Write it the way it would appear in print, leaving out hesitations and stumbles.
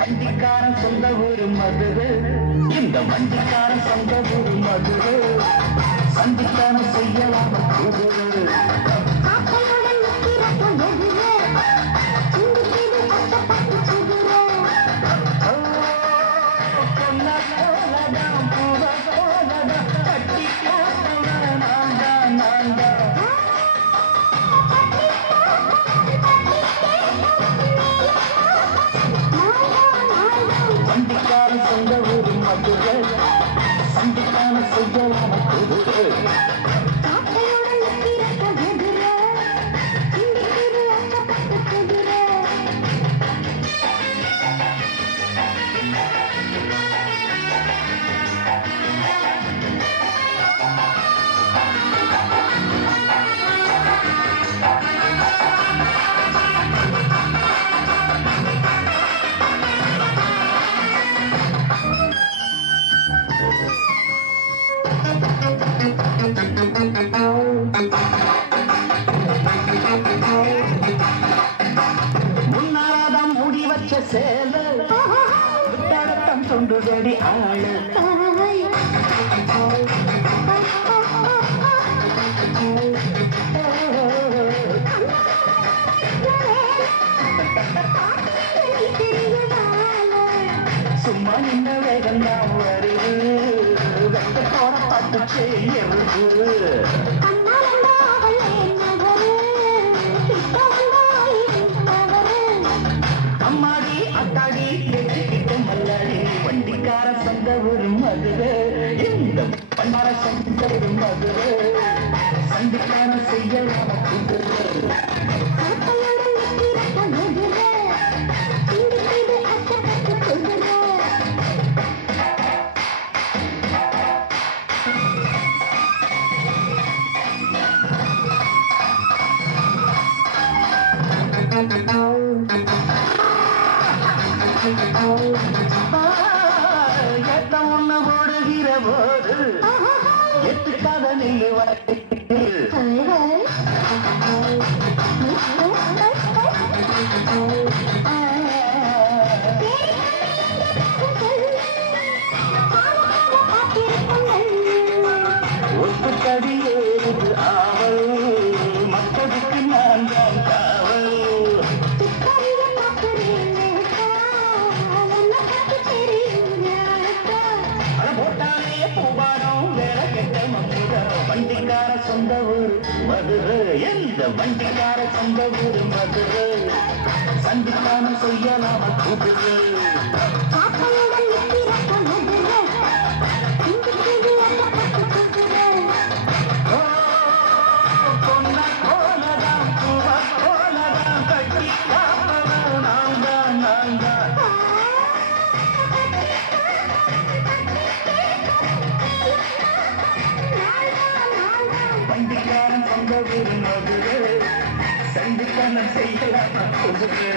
வண்டிக்காரன் சொந்த ஊரு மதுரை, இந்த வண்டிக்காரன் சொந்த ஊரு மதுரை, சந்திக்கான செய்யலாம் குதிரை. வண்டிக்காரன் சொந்த ஊரு மதுரை, சந்திக்கான செய்யலாம் குதிரை. முன்னாதான் மூடி வச்ச சேல விட்டடத்தம் தொண்டுதடி ஆளு. சும்மா நின்ன வேகம் தான் வருது, வெட்ட போற பட்டு செய்யறது. அம்மாடி அத்தாடி கேட்டுக்கிட்ட மல்லாடி, வண்டிக்கார சொந்த ஊரு மதுரை, இந்த பண்டார சொந்த ஊரு மதுரை, சண்டிக்கார செய்யலாம் குதிரை. எத்த ஒண்ணு ஓடுகிற போது எட்டுக்காத நெல்லு வரைக்கு ஒத்து கடி ஏறுது ஆவல், மக்களுக்கு நான் தான் காவல். வண்டிக்கார சொந்த ஊரு மதுரை, எந்த வண்டிக்கார சொந்த ஊரு மதுரை, சந்திக்கான செய்யலாம் குதிரை. வண்டிக்காரன் சொந்த ஊரு மதுரை, சந்திக்கான செய்யலாம் குதிரை.